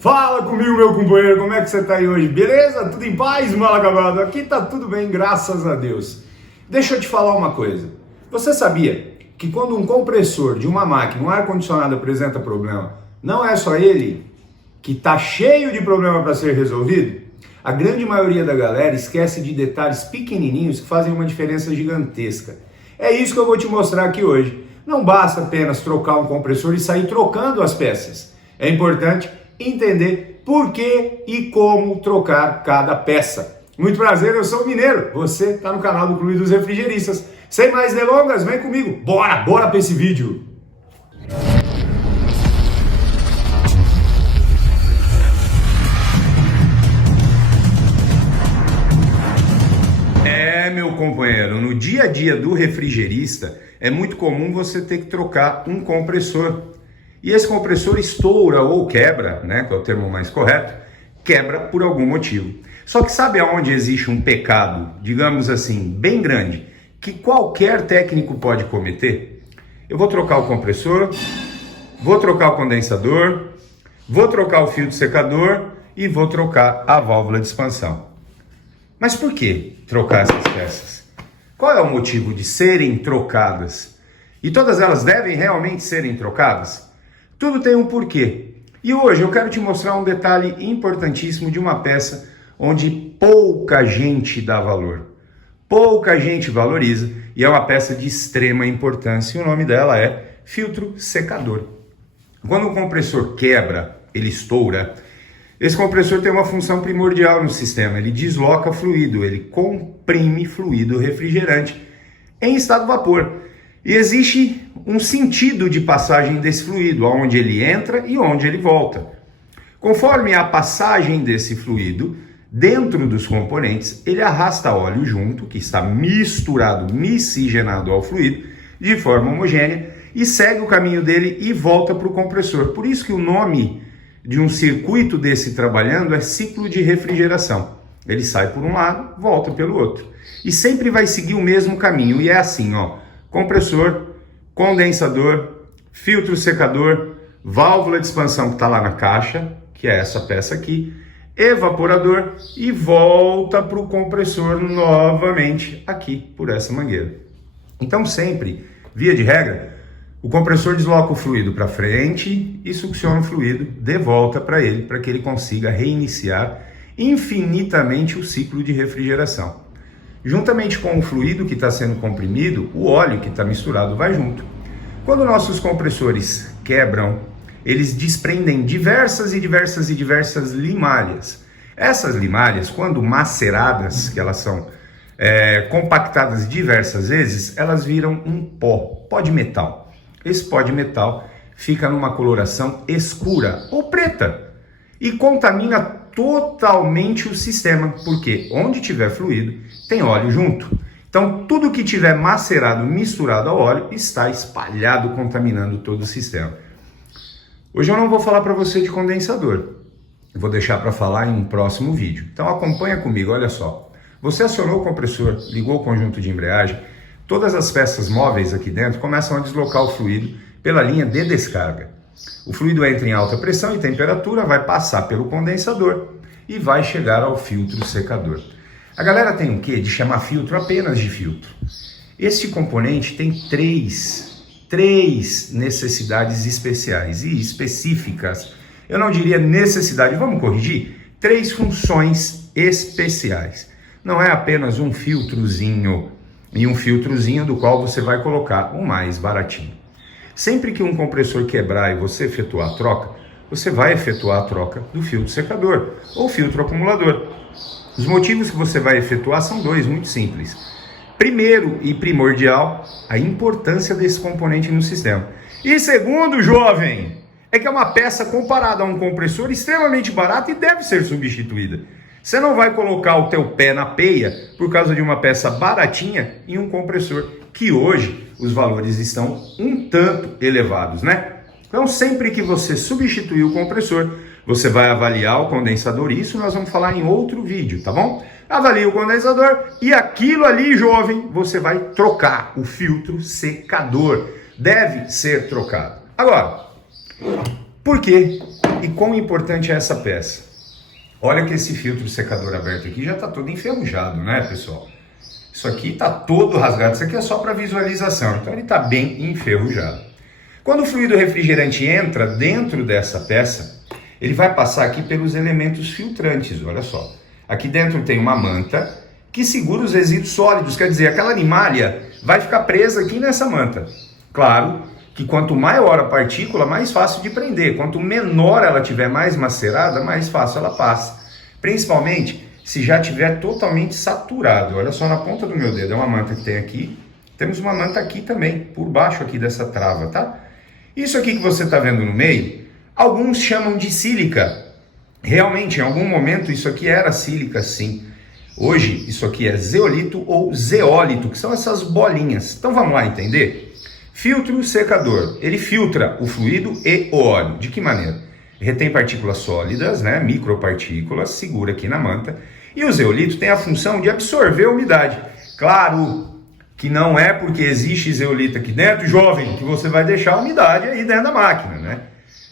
Fala comigo, meu companheiro, como é que você tá aí hoje? Beleza? Tudo em paz, mal acabado? Aqui tá tudo bem, graças a Deus. Deixa eu te falar uma coisa. Você sabia que quando um compressor de uma máquina, um ar-condicionado apresenta problema, não é só ele que tá cheio de problema para ser resolvido? A grande maioria da galera esquece de detalhes pequenininhos que fazem uma diferença gigantesca. É isso que eu vou te mostrar aqui hoje. Não basta apenas trocar um compressor e sair trocando as peças. É importante entender por que e como trocar cada peça. Muito prazer, eu sou o Mineiro, você está no canal do Clube dos Refrigeristas. Sem mais delongas, vem comigo, bora para esse vídeo. Meu companheiro, no dia a dia do refrigerista é muito comum você ter que trocar um compressor. E esse compressor estoura ou quebra, né, que é o termo mais correto, quebra por algum motivo. Só que sabe aonde existe um pecado, digamos assim, bem grande, que qualquer técnico pode cometer? Eu vou trocar o compressor, vou trocar o condensador, vou trocar o filtro secador e vou trocar a válvula de expansão. Mas por que trocar essas peças? Qual é o motivo de serem trocadas? E todas elas devem realmente serem trocadas? Tudo tem um porquê. E hoje eu quero te mostrar um detalhe importantíssimo de uma peça onde pouca gente dá valor. Pouca gente valoriza e é uma peça de extrema importância. E o nome dela é filtro secador. Quando o compressor quebra, ele estoura, esse compressor tem uma função primordial no sistema. Ele desloca fluido, ele comprime fluido refrigerante em estado vapor. E existe um sentido de passagem desse fluido, onde ele entra e onde ele volta. Conforme a passagem desse fluido dentro dos componentes, ele arrasta óleo junto, que está misturado, miscigenado ao fluido, de forma homogênea, e segue o caminho dele e volta para o compressor. Por isso que o nome de um circuito desse trabalhando é ciclo de refrigeração. Ele sai por um lado, volta pelo outro. E sempre vai seguir o mesmo caminho. E é assim, ó. Compressor, condensador, filtro secador, válvula de expansão que está lá na caixa, que é essa peça aqui, evaporador e volta para o compressor novamente aqui por essa mangueira. Então sempre, via de regra, o compressor desloca o fluido para frente e succiona o fluido de volta para ele, para que ele consiga reiniciar infinitamente o ciclo de refrigeração. Juntamente com o fluido que está sendo comprimido, o óleo que está misturado vai junto. Quando nossos compressores quebram, eles desprendem diversas limalhas. Essas limalhas, quando maceradas, que elas são compactadas diversas vezes, elas viram um pó de metal. Esse pó de metal fica numa coloração escura ou preta e contamina totalmente o sistema, porque onde tiver fluido tem óleo junto. Então tudo que tiver macerado, misturado ao óleo, está espalhado, contaminando todo o sistema. Hoje eu não vou falar para você de condensador, eu vou deixar para falar em um próximo vídeo. Então acompanha comigo, olha só. Você acionou o compressor, ligou o conjunto de embreagem, todas as peças móveis aqui dentro começam a deslocar o fluido pela linha de descarga. O fluido entra em alta pressão e temperatura, vai passar pelo condensador e vai chegar ao filtro secador. A galera tem o quê? De chamar filtro apenas de filtro. Este componente tem três necessidades especiais e específicas. Eu não diria necessidade, vamos corrigir? 3 funções especiais. Não é apenas um filtrozinho, e um filtrozinho do qual você vai colocar o mais baratinho. Sempre que um compressor quebrar e você efetuar a troca, você vai efetuar a troca do filtro secador ou filtro acumulador. Os motivos que você vai efetuar são 2, muito simples. Primeiro e primordial, a importância desse componente no sistema. E segundo, jovem, é que é uma peça comparada a um compressor extremamente barata e deve ser substituída. Você não vai colocar o teu pé na peia por causa de uma peça baratinha em um compressor, que hoje os valores estão um tanto elevados, né? Então sempre que você substituir o compressor, você vai avaliar o condensador, isso nós vamos falar em outro vídeo, tá bom? Avalie o condensador e aquilo ali, jovem, você vai trocar o filtro secador. Deve ser trocado. Agora, Por quê? E quão importante é essa peça? Olha que esse filtro secador aberto aqui já está todo enferrujado, né, pessoal? Isso aqui está todo rasgado, isso aqui é só para visualização, então ele está bem enferrujado. Quando o fluido refrigerante entra dentro dessa peça, ele vai passar aqui pelos elementos filtrantes, olha só. Aqui dentro tem uma manta que segura os resíduos sólidos, quer dizer, aquela animalha vai ficar presa aqui nessa manta. Claro que quanto maior a partícula, mais fácil de prender. Quanto menor ela tiver, mais macerada, mais fácil ela passa. Principalmente se já tiver totalmente saturado. Olha só na ponta do meu dedo, é uma manta que tem aqui. Temos uma manta aqui também, por baixo aqui dessa trava, tá? Isso aqui que você está vendo no meio, alguns chamam de sílica. Realmente, em algum momento, isso aqui era sílica, sim. Hoje, isso aqui é zeolito ou zeólito, que são essas bolinhas. Então vamos lá entender? Filtro secador, ele filtra o fluido e o óleo. De que maneira? Retém partículas sólidas, né, micropartículas, segura aqui na manta. E o zeolito tem a função de absorver a umidade. Claro que não é porque existe zeolito aqui dentro, jovem, que você vai deixar a umidade aí dentro da máquina, né?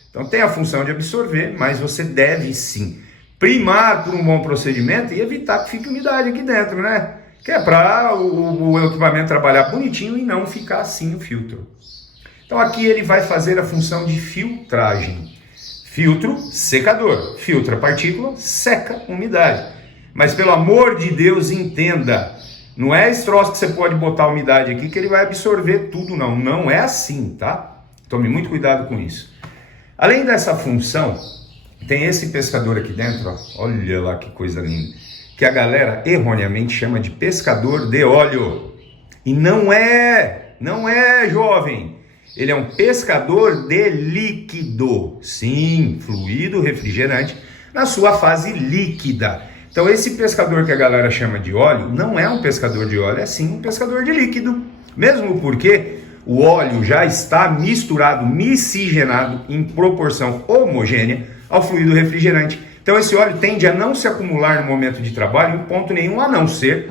Então tem a função de absorver, mas você deve sim primar por um bom procedimento e evitar que fique umidade aqui dentro, né? Que é para o equipamento trabalhar bonitinho e não ficar assim o filtro. Então aqui ele vai fazer a função de filtragem. Filtro, secador. Filtra a partícula, seca a umidade. Mas pelo amor de Deus, entenda, não é esse troço que você pode botar a umidade aqui que ele vai absorver tudo, não. Não é assim, tá? Tome muito cuidado com isso. Além dessa função, tem esse pescador aqui dentro, ó. Olha lá que coisa linda, que a galera erroneamente chama de pescador de óleo. E não é, jovem. Ele é um pescador de líquido. Sim, fluido refrigerante na sua fase líquida. Então esse pescador que a galera chama de óleo não é um pescador de óleo, é sim um pescador de líquido. Mesmo porque o óleo já está misturado, miscigenado em proporção homogênea ao fluido refrigerante. Então esse óleo tende a não se acumular no momento de trabalho em ponto nenhum, a não ser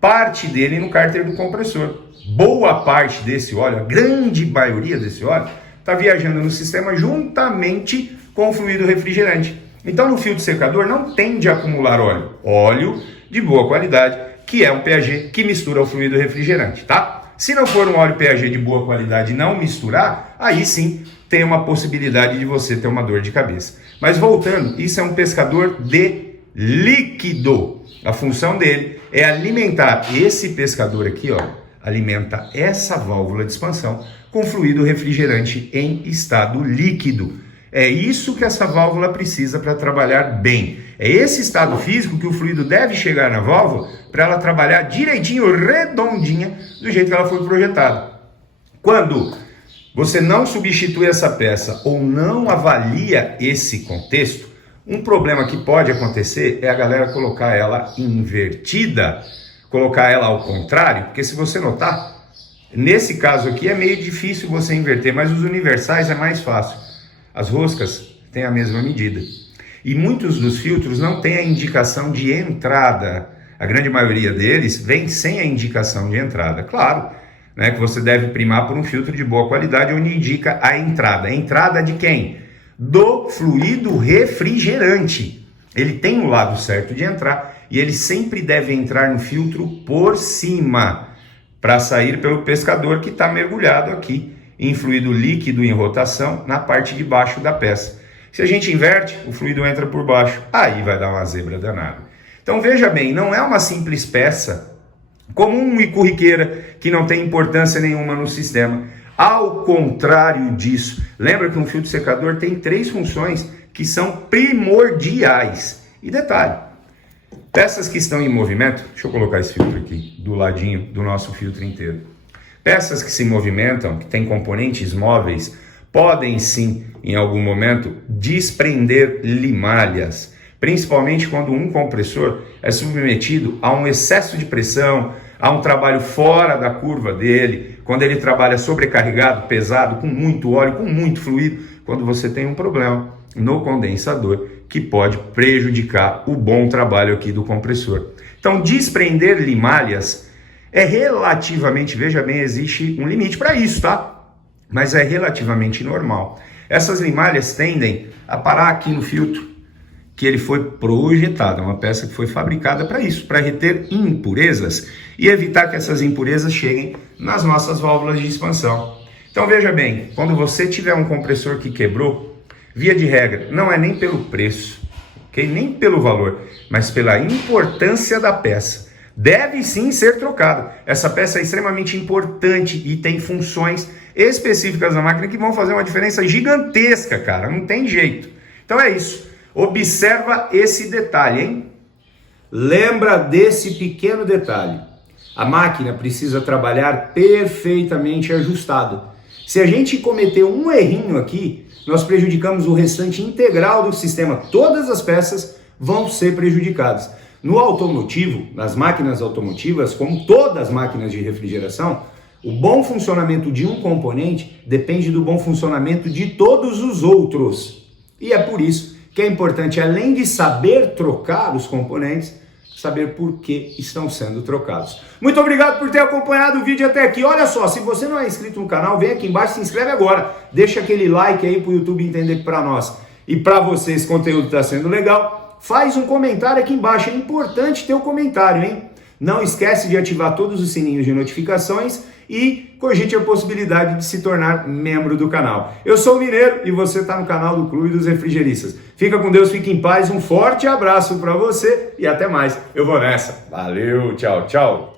parte dele no cárter do compressor. Boa parte desse óleo, a grande maioria desse óleo, está viajando no sistema juntamente com o fluido refrigerante. Então no filtro secador não tende a acumular óleo. Óleo de boa qualidade, que é um PAG que mistura o fluido refrigerante, tá? Se não for um óleo PAG de boa qualidade e não misturar, aí sim tem uma possibilidade de você ter uma dor de cabeça. Mas voltando, isso é um pescador de líquido. A função dele é alimentar esse pescador aqui, ó, alimenta essa válvula de expansão com fluido refrigerante em estado líquido. É isso que essa válvula precisa para trabalhar bem. É esse estado físico que o fluido deve chegar na válvula para ela trabalhar direitinho, redondinha, do jeito que ela foi projetada. Quando você não substitui essa peça ou não avalia esse contexto, um problema que pode acontecer é a galera colocar ela invertida, colocar ela ao contrário, porque se você notar, nesse caso aqui é meio difícil você inverter, mas os universais é mais fácil. As roscas têm a mesma medida. E muitos dos filtros não têm a indicação de entrada. A grande maioria deles vem sem a indicação de entrada. Claro, né, que você deve primar por um filtro de boa qualidade onde indica a entrada. A entrada de quem? Do fluido refrigerante. Ele tem o lado certo de entrar e ele sempre deve entrar no filtro por cima para sair pelo pescador que está mergulhado aqui em fluido líquido em rotação na parte de baixo da peça. Se a gente inverte, o fluido entra por baixo, aí vai dar uma zebra danada. Então veja bem, não é uma simples peça comum e corriqueira que não tem importância nenhuma no sistema. Ao contrário disso, lembra que um filtro secador tem 3 funções que são primordiais. E detalhe, peças que estão em movimento, deixa eu colocar esse filtro aqui do ladinho do nosso filtro inteiro. Peças que se movimentam, que têm componentes móveis, podem sim, em algum momento, desprender limalhas, principalmente quando um compressor é submetido a um excesso de pressão, a um trabalho fora da curva dele, quando ele trabalha sobrecarregado, pesado, com muito óleo, com muito fluido, quando você tem um problema no condensador que pode prejudicar o bom trabalho aqui do compressor. Então, desprender limalhas é relativamente, veja bem, existe um limite para isso, tá? Mas é relativamente normal. Essas limalhas tendem a parar aqui no filtro, que ele foi projetado, é uma peça que foi fabricada para isso, para reter impurezas e evitar que essas impurezas cheguem nas nossas válvulas de expansão. Então veja bem, quando você tiver um compressor que quebrou, via de regra, não é nem pelo preço, okay? Nem pelo valor, mas pela importância da peça. Deve sim ser trocado. Essa peça é extremamente importante e tem funções específicas na máquina que vão fazer uma diferença gigantesca, cara, não tem jeito. Então é isso. Observa esse detalhe, hein? Lembra desse pequeno detalhe. A máquina precisa trabalhar perfeitamente ajustada. Se a gente cometer um errinho aqui, nós prejudicamos o restante integral do sistema. Todas as peças vão ser prejudicadas. No automotivo, nas máquinas automotivas, como todas as máquinas de refrigeração, o bom funcionamento de um componente depende do bom funcionamento de todos os outros. E é por isso que é importante, além de saber trocar os componentes, saber por que estão sendo trocados. Muito obrigado por ter acompanhado o vídeo até aqui. Olha só, se você não é inscrito no canal, vem aqui embaixo, se inscreve agora. Deixa aquele like aí para o YouTube entender que para nós e para você esse conteúdo está sendo legal. Faz um comentário aqui embaixo, é importante ter o comentário, hein? Não esquece de ativar todos os sininhos de notificações e cogite a possibilidade de se tornar membro do canal. Eu sou o Mineiro e você está no canal do Clube dos Refrigeristas. Fica com Deus, fique em paz, um forte abraço para você e até mais. Eu vou nessa. Valeu, tchau, tchau.